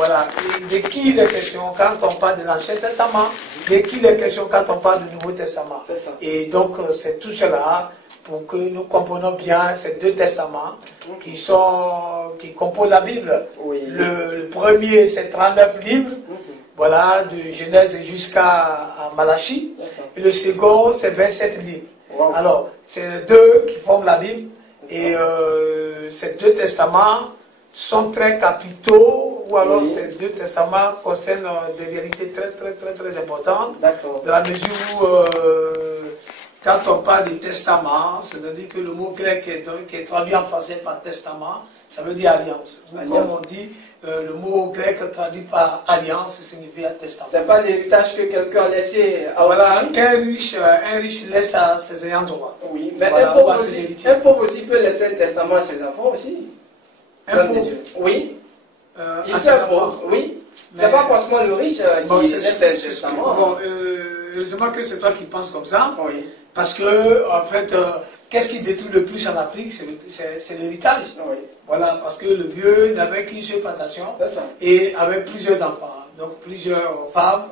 voilà, de qui il est question quand on parle de l'Ancien Testament, de qui il est question quand on parle du Nouveau Testament. Et donc, c'est tout cela pour que nous comprenions bien ces deux testaments qui composent la Bible. Oui. Le premier, c'est 39 livres, voilà, de Genèse jusqu'à Malachie. Et le second, c'est 27 livres. Wow. Alors, c'est les deux qui forment la Bible. Et ces deux testaments sont très capitaux, ou alors ces deux testaments concernent des vérités très importantes. Dans la mesure où, quand on parle des testaments, c'est-à-dire que le mot grec qui est traduit en français par testament, ça veut dire alliance. Comme on dit, le mot grec traduit par alliance signifie testament. C'est pas l'héritage que quelqu'un a laissé à voilà, un riche laisse à ses ayants droit. Oui, mais voilà, un pauvre aussi peut laisser un testament à ses enfants aussi. Un pauvre? Oui. Il peut être pauvre, oui. Mais c'est pas forcément le riche qui laisse un testament. Bon, heureusement que c'est toi qui penses comme ça. Oui. Parce que, en fait, qu'est-ce qui détruit le plus en Afrique? C'est l'héritage. Oui. Voilà, parce que le vieux n'avait qu'une seule plantation et avait plusieurs enfants, donc plusieurs femmes,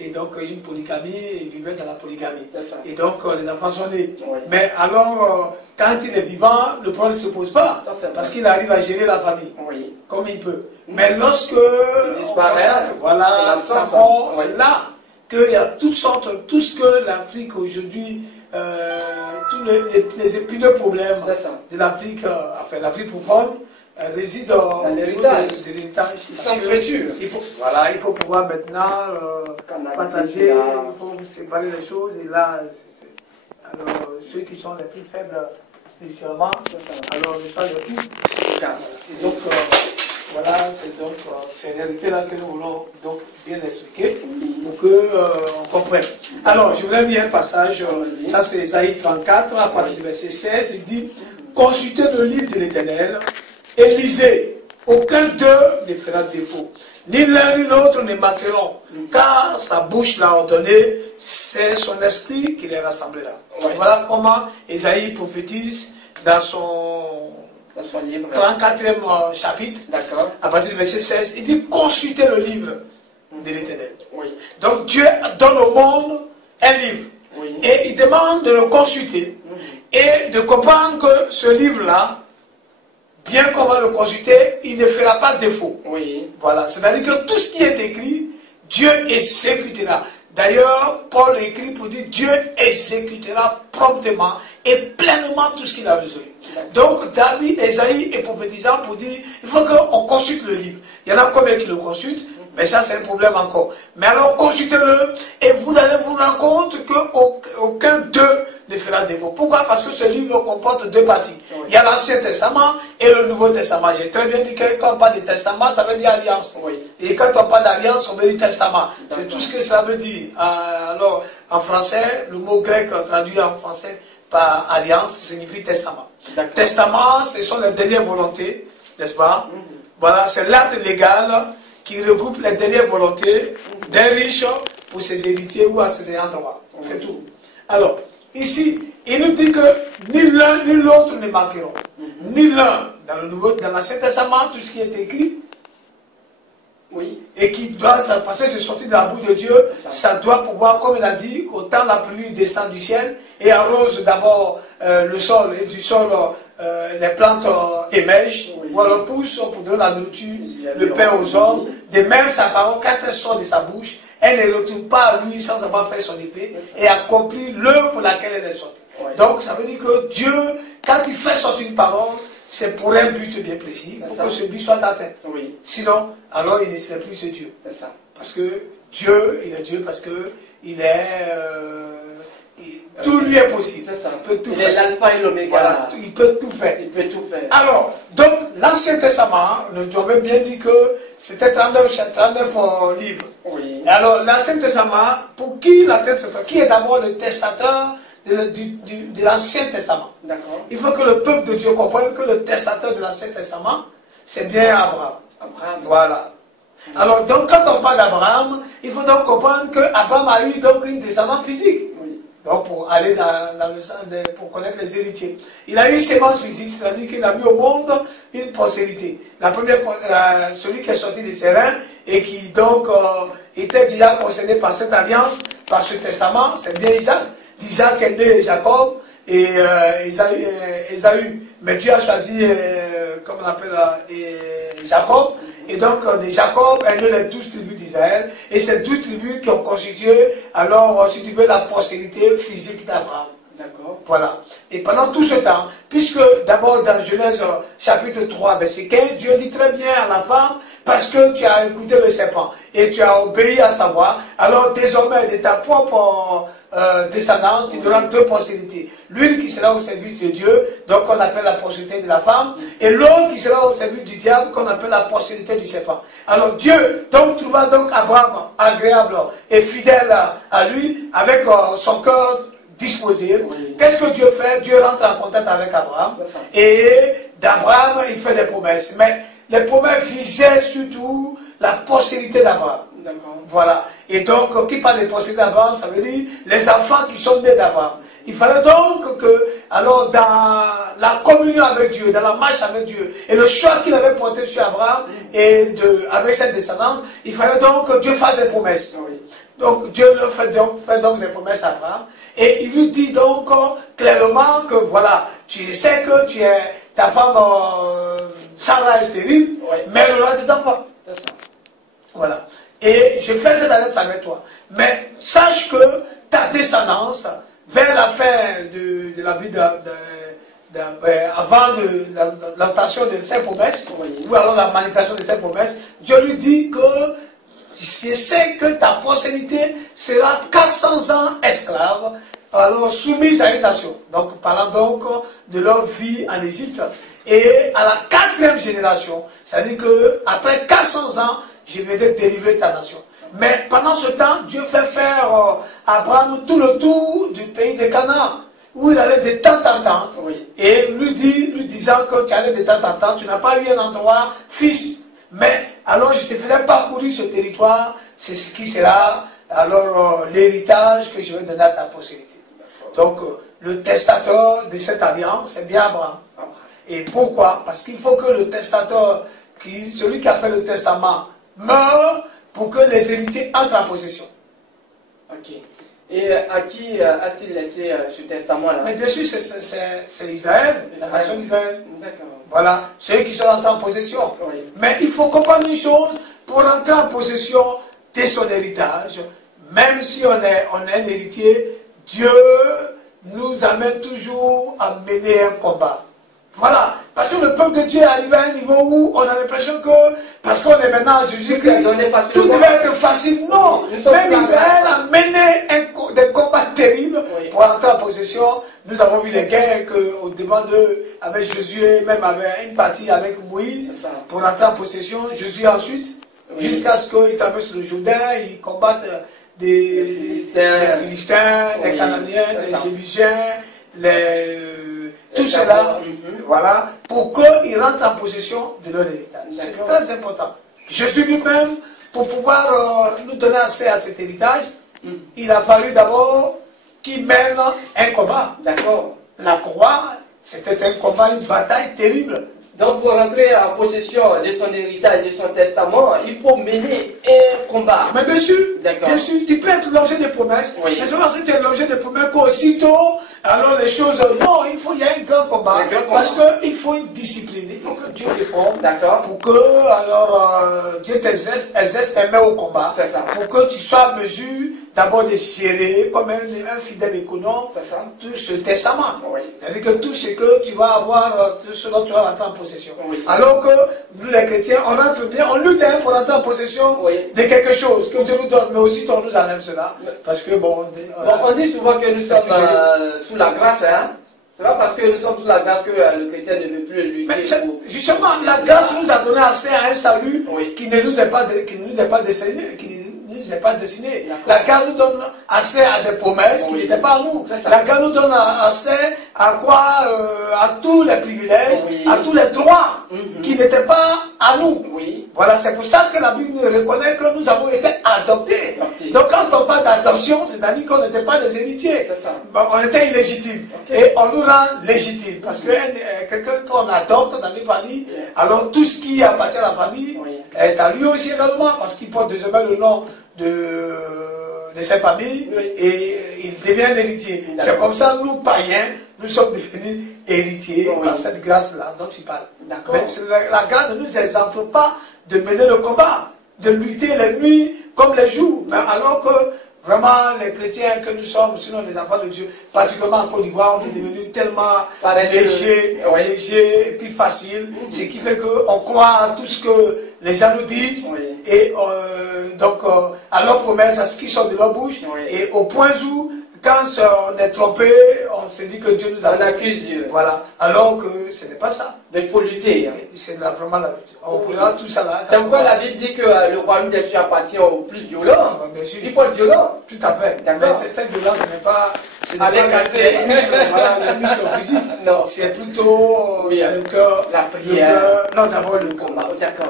et donc une polygamie, et il vivait dans la polygamie. Et donc les enfants sont nés. Oui. Mais alors, quand il est vivant, le problème ne se pose pas, parce qu'il arrive à gérer la famille, comme il peut. Mais lorsque il disparaît, voilà, c'est là qu'il y a toutes sortes, tout ce que l'Afrique aujourd'hui, tous les épineux problèmes de l'Afrique, enfin l'Afrique profonde, réside dans l'héritage. Il faut pouvoir maintenant partager, il faut séparer les choses, et là, alors ceux qui sont les plus faibles spirituellement, alors ne sont les plus. Et donc, voilà, c'est donc ces réalités-là que nous voulons donc bien expliquer pour que on comprenne. Alors, je voulais lire un passage, ça c'est Ésaïe 34, à partir du verset 16, il dit « Consultez le livre de l'Éternel et lisez, aucun d'eux ne fera défaut, ni l'un ni l'autre ne manqueront, car sa bouche l'a ordonné, c'est son esprit qui les rassemblera. » Voilà comment Ésaïe prophétise dans son 34e chapitre, à partir du verset 16, il dit consultez le livre de l'Éternel. Donc Dieu donne au monde un livre. Et il demande de le consulter et de comprendre que ce livre-là, bien qu'on va le consulter, il ne fera pas défaut. Voilà, c'est-à-dire que tout ce qui est écrit, Dieu exécutera. D'ailleurs, Paul écrit pour dire Dieu exécutera promptement et pleinement tout ce qu'il a besoin. Donc, David, Ésaïe est prophétisant pour dire il faut qu'on consulte le livre. Il y en a combien qui le consultent? Mais ça, c'est un problème encore. Mais alors, consultez-le et vous allez vous rendre compte qu'aucun d'eux ne fera défaut. Pourquoi? Parce que ce livre comporte deux parties. Il y a l'Ancien Testament et le Nouveau Testament. J'ai très bien dit que quand on parle de testament, ça veut dire alliance. Et quand on parle d'alliance, on veut dire testament. C'est tout ce que cela veut dire. Alors, en français, le mot grec traduit en français par alliance signifie testament. Testament, ce sont les dernières volontés, n'est-ce pas? Voilà, c'est l'acte légal qui regroupe les dernières volontés d'un riche pour ses héritiers ou à ses ayants droit. C'est tout. Alors, ici, il nous dit que ni l'un ni l'autre ne manqueront. Ni l'un, dans l'Ancien Testament, tout ce qui est écrit, et qui doit, parce que c'est sorti de la bouche de Dieu, ça doit pouvoir, comme il a dit, autant la pluie descend du ciel et arrose d'abord le sol, et du sol les plantes émergent, ou alors poussent pour donner la nourriture, le pain aux hommes. De même, sa parole, quand elle sort de sa bouche, elle ne retourne pas à lui sans avoir fait son effet et accompli l'œuvre pour laquelle elle est sortie. Donc, ça veut dire que Dieu, quand il fait sortir une parole, c'est pour un but bien précis. Il faut que ce but soit atteint. Sinon, alors il ne serait plus ce Dieu. Parce que Dieu, il est Dieu parce que il est... tout lui est possible. Il peut tout faire. Il est l'alpha et l'oméga. Voilà, il peut tout faire. Il peut tout faire. Alors, donc, l'Ancien Testament, nous avons bien dit que c'était 39 livres. Et alors, l'Ancien Testament, pour qui qui est d'abord le testateur de l'Ancien Testament? Il faut que le peuple de Dieu comprenne que le testateur de l'Ancien Testament, c'est bien Abraham. Voilà. Alors, donc, quand on parle d'Abraham, il faut donc comprendre qu'Abraham a eu donc une descendance physique. Donc pour aller pour connaître les héritiers. Il a eu une sémence physique, c'est-à-dire qu'il a mis au monde une postérité. La première, celui qui est sorti des reins et qui donc était déjà concerné par cette alliance, par ce testament, c'est bien Isaac. D'Isaac est né Jacob et Ésaü. Mais Dieu a choisi, comme on appelle Jacob. Et donc, de Jacob est né les 12 tribus d'Israël. Et ces 12 tribus qui ont constitué, alors, si tu veux, la postérité physique d'Abraham. D'accord. Voilà. Et pendant tout ce temps, puisque d'abord dans Genèse chapitre 3, verset 15, Dieu dit très bien à la femme, parce que tu as écouté le serpent et tu as obéi à sa voix, alors désormais de ta propre descendance, il y aura deux postérités. L'une qui sera au service de Dieu, donc qu'on appelle la postérité de la femme, et l'autre qui sera au service du diable, qu'on appelle la postérité du serpent. Alors Dieu donc trouva donc Abraham agréable et fidèle à lui, avec son cœur disposé. Oui. Qu'est-ce que Dieu fait? Dieu rentre en contact avec Abraham. Et d'Abraham, il fait des promesses. Mais les promesses visaient surtout la postérité d'Abraham. Voilà. Et donc, qui parle de postérité d'Abraham, ça veut dire les enfants qui sont nés d'Abraham. Il fallait donc que, alors, dans la communion avec Dieu, dans la marche avec Dieu, et le choix qu'il avait porté sur Abraham, et avec cette descendance, il fallait donc que Dieu fasse des promesses. Oui. Donc Dieu fait donc des promesses à Abraham et il lui dit donc clairement que voilà, tu sais que ta femme Sarah est stérile, oui, mais elle aura des enfants. Voilà. Et je fais cette alliance avec toi. Mais sache que ta descendance, vers la fin de la vie avant l'obtention de ces promesses, oui, ou alors la manifestation de ces promesses, Dieu lui dit que je sais que ta postérité sera 400 ans esclave, alors soumise à une nation. Donc, parlant donc de leur vie en Égypte. Et à la 4e génération, c'est-à-dire qu'après 400 ans, je vais délivrer ta nation. Mais pendant ce temps, Dieu fait faire à Abraham tout le tour du pays de Canaan, où il allait de temps en temps. Oui. Et lui disant que tu allais de temps en temps, tu n'as pas eu un endroit fixe. Mais alors je te ferai parcourir ce territoire, c'est ce qui sera alors l'héritage que je vais donner à ta postérité. Donc le testateur de cette alliance, c'est bien Abraham. Et pourquoi? Parce qu'il faut que le testateur, celui qui a fait le testament, meure pour que les héritiers entrent en possession. Ok. Et à qui a-t-il laissé ce testament-là? Mais bien sûr, c'est Israël, la nation d'Israël. D'accord. Voilà, ceux qui sont entrés en possession. Oui. Mais il faut comprendre une chose, pour entrer en possession de son héritage, même si on est un héritier, Dieu nous amène toujours à mener un combat. Voilà, parce que le peuple de Dieu est arrivé à un niveau où on a l'impression que, parce qu'on est maintenant à Jésus-Christ, tout devait être facile. Non, même Israël a mené des combats terribles, oui, pour entrer en possession. Nous avons vu les guerres qu'au devant d'eux, avec Josué, même avec une partie avec Moïse, pour entrer en possession. Josué ensuite, oui, jusqu'à ce qu'ils traversent le Jourdain, ils combattent des Philistins, oui, des Cananéens, des Jébusiens, tout cela, voilà, pour qu'ils rentrent en possession de leur héritage. C'est très important. Jésus lui-même, pour pouvoir nous donner accès à cet héritage, il a fallu d'abord qu'il mène un combat. D'accord. La croix, c'était un combat, une bataille terrible. Donc pour rentrer en possession de son héritage, de son testament, il faut mener un combat. Mais bien sûr, tu peux être l'objet des promesses, oui, mais c'est parce que tu es l'objet des promesses qu'aussitôt, alors les choses, non, il y a un grand combat, parce qu'il faut une discipline, il faut que Dieu te forme, pour que, alors, Dieu t'exerce tes mains au combat, pour que tu sois en mesure d'abord de gérer comme un fidèle économe tout ce testament. Oui. C'est-à-dire que tout ce que tu vas avoir, tout ce dont tu vas rentrer en possession. Oui. Alors que nous les chrétiens, on entre bien, on lutte pour rentrer en possession, oui, de quelque chose que Dieu nous donne, mais aussi on nous enlève cela. Parce que on dit souvent que nous sommes sous la grâce, hein. C'est pas parce que nous sommes sous la grâce que le chrétien ne veut plus lutter. Mais justement, la grâce nous a donné accès à un salut, oui, qui ne nous est pas décerné, qui nous est pas destinée. La grâce nous donne accès à des promesses qui n'étaient pas à nous. La grâce nous donne accès à quoi? À tous les privilèges, à tous les droits qui n'étaient pas à nous. Voilà, c'est pour ça que la Bible nous reconnaît que nous avons été adoptés. Donc quand on parle d'adoption, c'est-à-dire qu'on n'était pas des héritiers. On était illégitimes. Et on nous rend légitimes. Parce que quelqu'un qu'on adopte dans une famille, alors tout ce qui appartient à la famille est à lui aussi également, parce qu'il porte désormais le nom de sa famille et il devient héritier. C'est comme ça, nous, païens, nous sommes devenus héritiers par cette grâce-là dont tu parles. Mais la grâce ne nous exempte pas de mener le combat, de lutter les nuits comme les jours. Mais alors que vraiment, les chrétiens que nous sommes, sinon les enfants de Dieu, particulièrement en Côte d'Ivoire, on est devenu tellement léger et puis facile, ce qui fait qu'on croit à tout ce que les gens nous disent, et donc à leurs promesses, à ce qui sort de leur bouche, et au point où, quand on est trompé, on se dit que Dieu nous a... On accuse Dieu. Voilà, alors que ce n'est pas ça. Mais il faut lutter. C'est vraiment la lutte. On fera tout ça là. C'est pourquoi la Bible dit que le royaume des cieux appartient aux plus violents. Il faut être violent. Tout à fait. Mais cette violence, ce n'est pas... les muscles physiques. Non. C'est plutôt le cœur. La prière. Non, d'abord le cœur.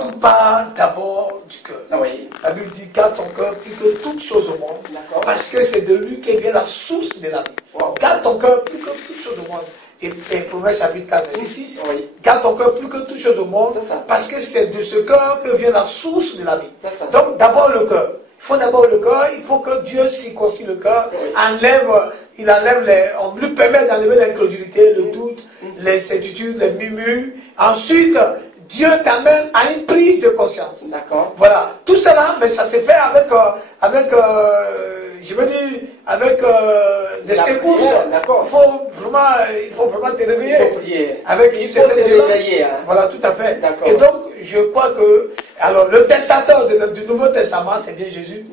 Tout part d'abord du cœur. La Bible dit garde ton cœur plus que toute chose au monde. Parce que c'est de lui que vient la source de la vie. Garde ton cœur plus que toute chose au monde. Et Proverbe chapitre 4, verset 6. Garde ton cœur plus que toute chose au monde. Parce que c'est de ce cœur que vient la source de la vie. Donc d'abord le cœur. Il faut d'abord le cœur, il faut que Dieu circoncis le cœur, on lui permet d'enlever l'incrédulité, le doute, les certitudes, les murmures. Ensuite, Dieu t'amène à une prise de conscience. Voilà. Tout cela, mais ça s'est fait avec des secousses. Il faut vraiment te réveiller. Avec une certaine violence. Voilà, tout à fait. Et donc, je crois que, alors, le testateur du Nouveau Testament, c'est bien Jésus,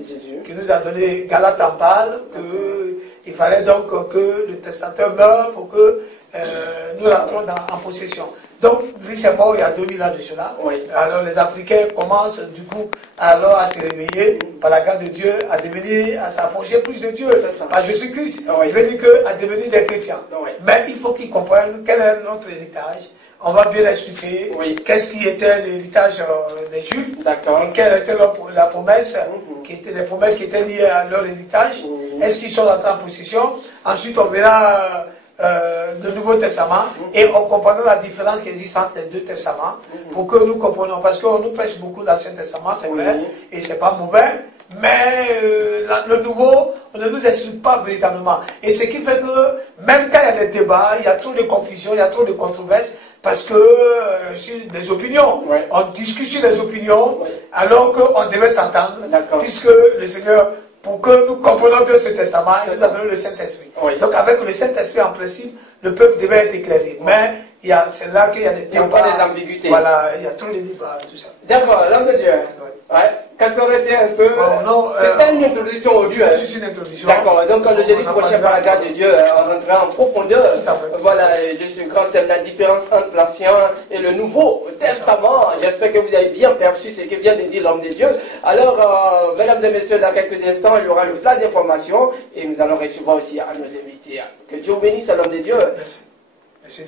qui nous a donné, Galates en parle, qu'il fallait donc que le testateur meure pour que nous rentrons en possession. Donc, lui c'est mort il y a 2000 ans de cela. Alors les Africains commencent du coup alors à se réveiller par la grâce de Dieu, à s'approcher plus de Dieu, par Jésus-Christ. Je veux dire à devenir des chrétiens. Mais il faut qu'ils comprennent quel est notre héritage. On va bien expliquer qu'est-ce qui était l'héritage des Juifs et quelle était la promesse, qui étaient les promesses qui étaient liées à leur héritage. Est-ce qu'ils sont entrés en possession? Ensuite, on verra le Nouveau Testament et on comprendra la différence qui existe entre les deux testaments pour que nous comprenions, parce qu'on nous prêche beaucoup l'Ancien Testament, c'est vrai, et c'est pas mauvais, mais le Nouveau, on ne nous explique pas véritablement. Et ce qui fait que même quand il y a des débats, il y a trop de confusion, il y a trop de controverses, parce que sur des opinions, on discute sur des opinions, alors qu'on devait s'entendre, puisque le Seigneur, pour que nous comprenions bien ce testament, il nous a donné le Saint-Esprit. Donc avec le Saint-Esprit, en principe, le peuple devait être éclairé. Mais c'est là qu'il y a des débats. Il n'y a pas des ambiguïtés. Voilà, il y a tous les débats, tout ça. D'accord, l'homme de Dieu. Qu'est-ce qu'on retient un peu? C'était une introduction au Dieu. C'est juste une introduction. D'accord, donc le jeudi prochain, par la grâce de Dieu, on rentrera en profondeur. Voilà, je suis grand, c'est la différence entre l'Ancien et le Nouveau Testament. J'espère que vous avez bien perçu ce que vient de dire l'homme de Dieu. Alors, mesdames et messieurs, dans quelques instants, il y aura le flash d'information et nous allons recevoir aussi à nos invités. Que Dieu bénisse l'homme de Dieu.